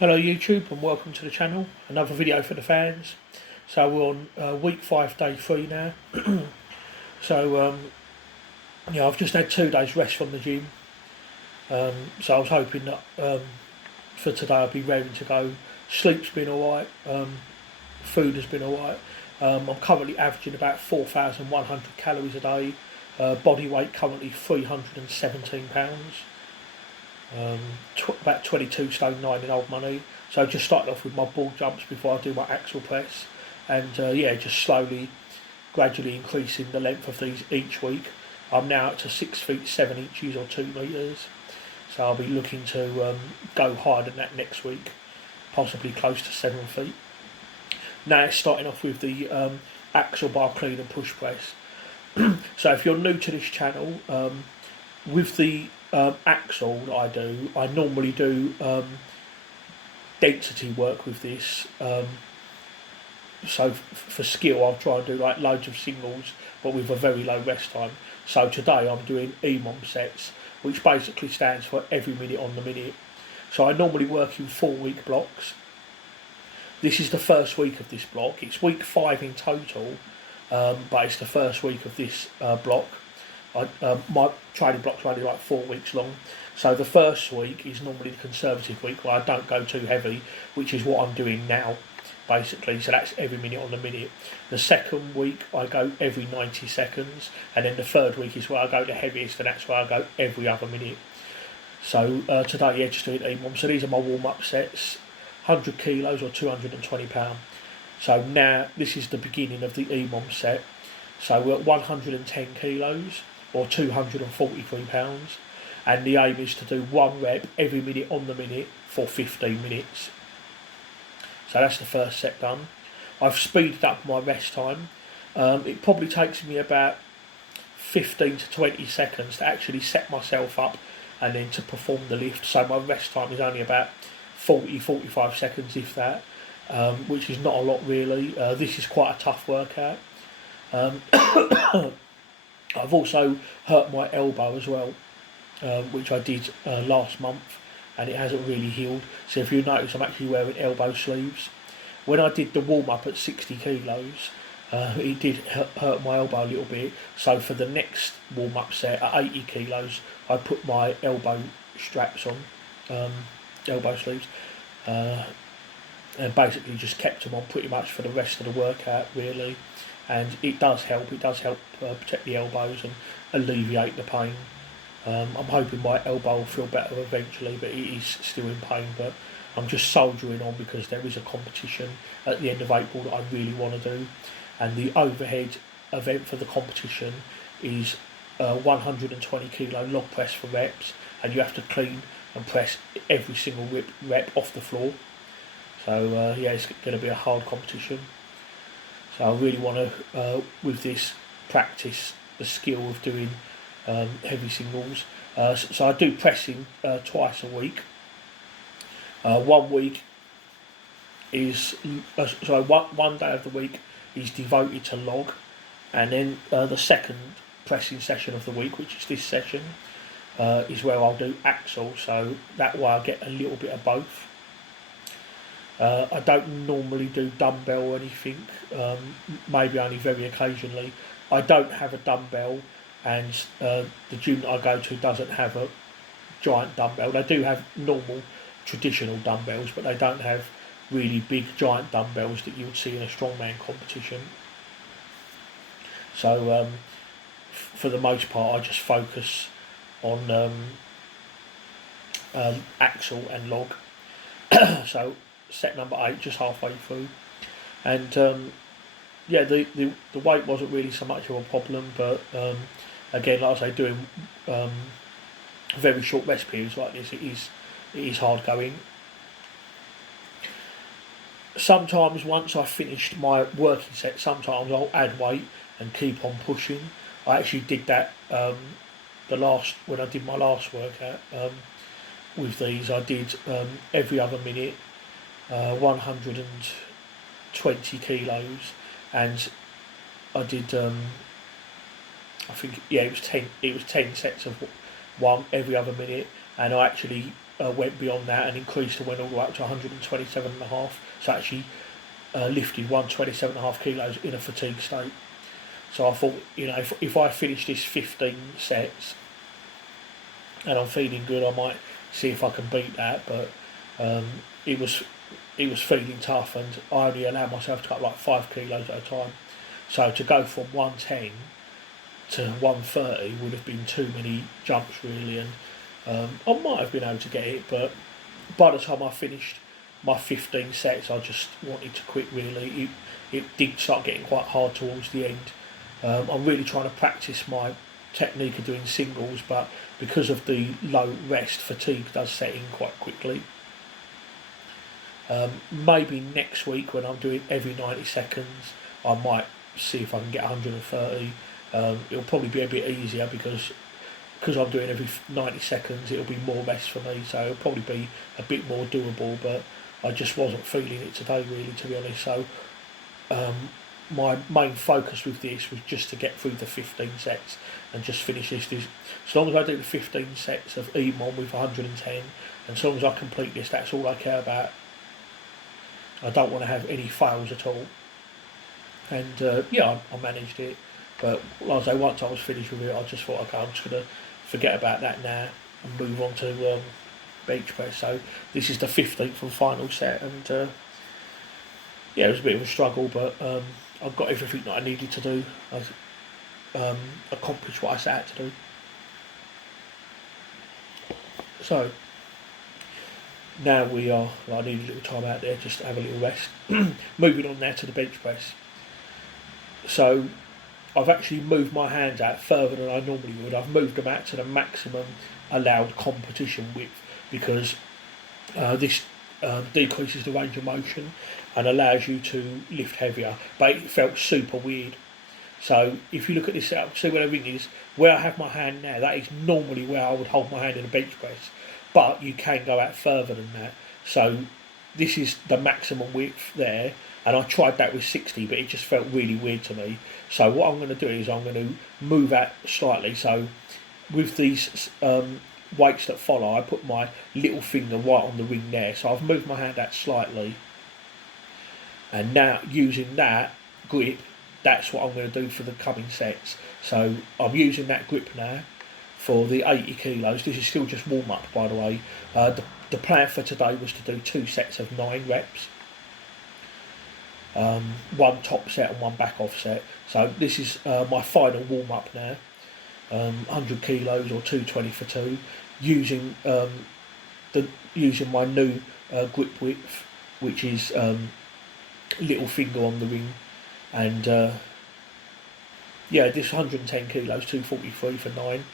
Hello YouTube and welcome to the channel. Another video for the fans. So we're on week 5 day 3 now. So I've just had 2 days rest from the gym. So I was hoping that for today I'll be ready to go. Sleep's been alright, food has been alright. I'm currently averaging about 4,100 calories a day. Body weight currently 317 pounds. About 22 stone 9 in old money. So just started off with my ball jumps before I do my axle press, and just slowly, gradually increasing the length of these each week. I'm now up to 6 feet 7 inches or 2 meters. So I'll be looking to go higher than that next week, possibly close to 7 feet. Now it's starting off with the axle bar clean and push press. So if you're new to this channel, with the axle that I normally do density work with this. So for skill, I'll try and do like loads of singles, but with a very low rest time. So today I'm doing emom sets, which basically stands for every minute on the minute. So I normally work in 4-week blocks. This is the first week of this block. It's week 5 in total, but it's the first week of this block. My training blocks are only like 4 weeks long, so the first week is normally the conservative week where I don't go too heavy, which is what I'm doing now basically. So that's every minute on the minute. The second week I go every 90 seconds, and then the third week is where I go the heaviest, and that's where I go every other minute. So today, just doing emom. So these are my warm-up sets, 100 kilos or 220 pounds. So now this is the beginning of the emom set. So we're at 110 kilos or 243 pounds, and the aim is to do 1 rep every minute on the minute for 15 minutes. So that's the first set done. I've speeded up my rest time. It probably takes me about 15 to 20 seconds to actually set myself up and then to perform the lift. So my rest time is only about 40-45 seconds, if that, which is not a lot really. This is quite a tough workout. I've also hurt my elbow as well, which I did last month, and it hasn't really healed. So if you notice, I'm actually wearing elbow sleeves. When I did the warm-up at 60 kilos, it did hurt my elbow a little bit. So for the next warm-up set at 80 kilos, I put my elbow straps on, elbow sleeves, and basically just kept them on pretty much for the rest of the workout really. And it does help. It does help protect the elbows and alleviate the pain. I'm hoping my elbow will feel better eventually, but it is still in pain. But I'm just soldiering on because there is a competition at the end of April that I really want to do, and the overhead event for the competition is 120 kilo log press for reps, and you have to clean and press every single rep off the floor. So it's going to be a hard competition. So I really want to, with this, practice the skill of doing heavy singles. So I do pressing twice a week. 1 week is, one day of the week is devoted to log, and then the second pressing session of the week, which is this session, is where I'll do axle. So that way I get a little bit of both. I don't normally do dumbbell or anything, maybe only very occasionally. I don't have a dumbbell, and the gym that I go to doesn't have a giant dumbbell. They do have normal traditional dumbbells, but they don't have really big giant dumbbells that you would see in a strongman competition. So for the most part I just focus on axle and log. So set number 8, just halfway through, and the weight wasn't really so much of a problem, but again, like I say, doing very short rest periods like this, it is hard going. Sometimes once I've finished my working set, sometimes I'll add weight and keep on pushing. I actually did that when I did my last workout with these. I did every other minute, 120 kilos, and I did I think it was 10 sets of one every other minute, and I actually went beyond that and increased and went all the way up to 127.5. So actually lifted 127.5 kilos in a fatigue state. So I thought, if I finish this 15 sets and I'm feeling good, I might see if I can beat that. But it was feeling tough, and I only allowed myself to cut like 5 kilos at a time. So to go from 110 to 130 would have been too many jumps really, and I might have been able to get it, but by the time I finished my 15 sets, I just wanted to quit really. It did start getting quite hard towards the end. I'm really trying to practice my technique of doing singles, but because of the low rest, fatigue does set in quite quickly. Maybe next week when I'm doing every 90 seconds, I might see if I can get 130. It'll probably be a bit easier because I'm doing every 90 seconds, it'll be more rest for me, so it'll probably be a bit more doable, but I just wasn't feeling it today really, to be honest. So my main focus with this was just to get through the 15 sets and just finish this. As long as I do the 15 sets of emom with 110, and as long as I complete this, that's all I care about. I don't want to have any fails at all. And I managed it. But like I say, once I was finished with it, I just thought, okay, I'm just going to forget about that now and move on to bench press. So this is the 15th and final set, and it was a bit of a struggle, but I've got everything that I needed to do. I've accomplished what I set out to do. So now I need a little time out there just to have a little rest. Moving on now to the bench press. So I've actually moved my hands out further than I normally would. I've moved them out to the maximum allowed competition width because this decreases the range of motion and allows you to lift heavier, but it felt super weird. So if you look at this setup, see where the ring is, where I have my hand now, that is normally where I would hold my hand in a bench press, but you can go out further than that. So this is the maximum width there, and I tried that with 60, but it just felt really weird to me. So what I'm going to do is I'm going to move out slightly. So with these weights that follow, I put my little finger right on the ring there. So I've moved my hand out slightly, and now using that grip, that's what I'm going to do for the coming sets. So I'm using that grip now for the 80 kilos. This is still just warm up, by the way. The plan for today was to do 2 sets of 9 reps. One top set and one back off set. So this is my final warm up now. 100 kilos or 220 for 2, using using my new grip width, which is little finger on the ring, and this 110 kilos, 243 for 9.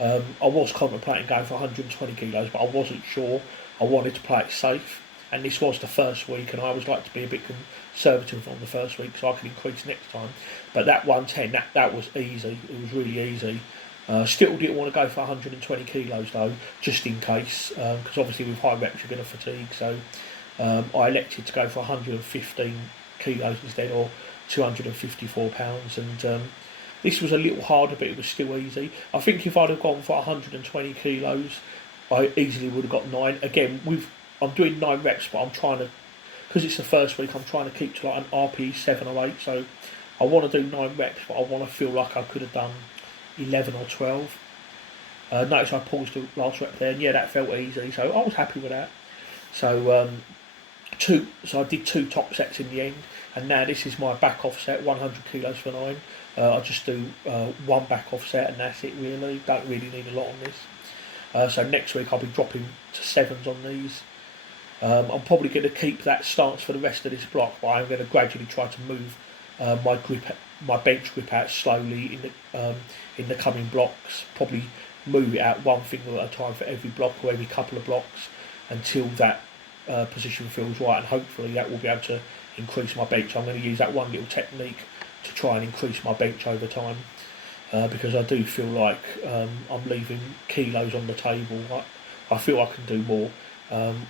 I was contemplating going for 120 kilos, but I wasn't sure. I wanted to play it safe, and this was the first week, and I always like to be a bit conservative on the first week so I can increase next time. But that 110, that was easy. It was really easy. Still didn't want to go for 120 kilos though, just in case, because obviously with high reps you're going to fatigue. So I elected to go for 115 kilos instead, or 254 pounds, and this was a little harder, but it was still easy. I think if I'd have gone for 120 kilos, I easily would have got 9. Again, I'm doing 9 reps, but I'm trying to, because it's the first week, I'm trying to keep to like an RPE 7 or 8. So I want to do 9 reps, but I want to feel like I could have done 11 or 12. Notice I paused the last rep there, and that felt easy, so I was happy with that. So I did 2 top sets in the end, and now this is my back off set, 100 kilos for 9. I just do 1 back off set, and that's it really. Don't really need a lot on this. So next week I'll be dropping to 7s on these. I'm probably going to keep that stance for the rest of this block, but I'm going to gradually try to move my bench grip out slowly in the coming blocks. Probably move it out 1 finger at a time for every block or every couple of blocks until that position feels right, and hopefully that will be able to increase my bench. I'm going to use that one little technique to try and increase my bench over time, because I do feel like I'm leaving kilos on the table. I feel I can do more.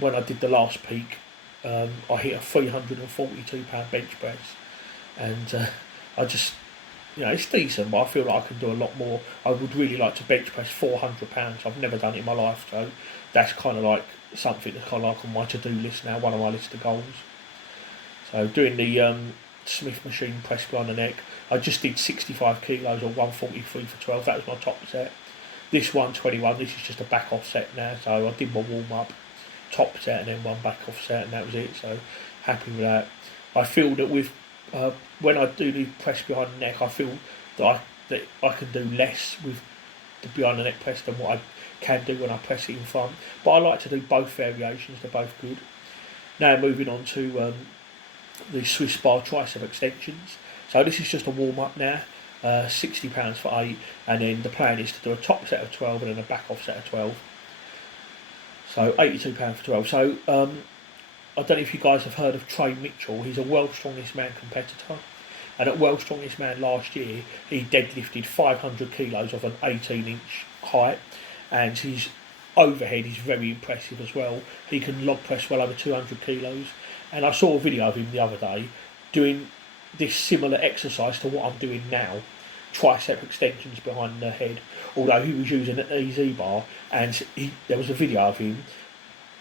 When I did the last peak, I hit a 342 pound bench press, and I just, it's decent, but I feel like I can do a lot more. I would really like to bench press 400 pounds. I've never done it in my life, so that's kind of like something that's kind of like on my to-do list now, one of my list of goals. So doing the Smith machine press behind the neck, I just did 65 kilos or 143 for 12. That was my top set. This 121, this is just a back off set now. So I did my warm up, top set, and then one back off set, and that was it. So happy with that. I feel that with when I do the press behind the neck, I feel that I can do less with the behind the neck press than what I can do when I press it in front. But I like to do both variations; they're both good. Now moving on to the Swiss bar tricep extensions. So this is just a warm up now. £60 for 8, and then the plan is to do a top set of 12 and then a back off set of 12. So £82 for 12. So I don't know if you guys have heard of Trey Mitchell. He's a World's Strongest Man competitor, and at World's Strongest Man last year he deadlifted 500 kilos of an 18-inch height, and his overhead is very impressive as well. He can log press well over 200 kilos, and I saw a video of him the other day doing this similar exercise to what I'm doing now, tricep extensions behind the head, although he was using an EZ bar, and there was a video of him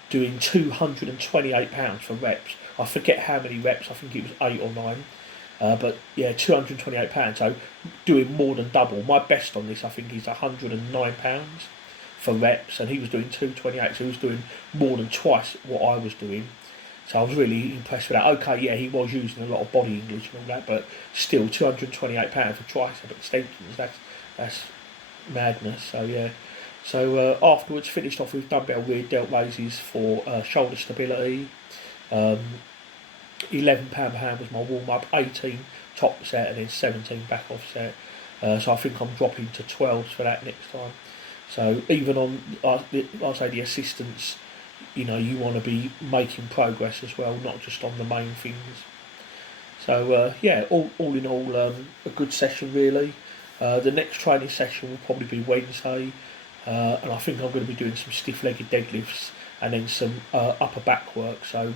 doing 228 pounds for reps. I forget how many reps, I think it was 8 or 9, but yeah, 228 pounds, so doing more than double. My best on this I think is 109 pounds for reps, and he was doing 228, so he was doing more than twice what I was doing. So I was really impressed with that. Okay, yeah, he was using a lot of body English and all that, but still, £228 for tricep extensions, that's madness. So yeah. So afterwards, finished off with dumbbell rear delt raises for shoulder stability. £11 per hand was my warm up, 18 top set, and then 17 back off set. So I think I'm dropping to 12s for that next time. So even on, I'll say the assistance, you know, you want to be making progress as well, not just on the main things. So yeah, all in all, a good session really. The next training session will probably be Wednesday, and I think I'm going to be doing some stiff-legged deadlifts and then some upper back work, so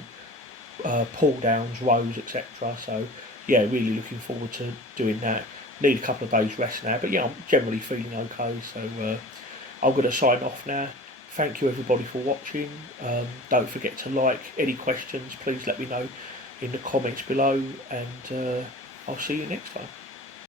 pull downs, rows, etc. So yeah, really looking forward to doing that. Need a couple of days rest now, but yeah, I'm generally feeling okay. So I'm going to sign off now. Thank you everybody for watching. Don't forget to like. Any questions, please let me know in the comments below, and I'll see you next time.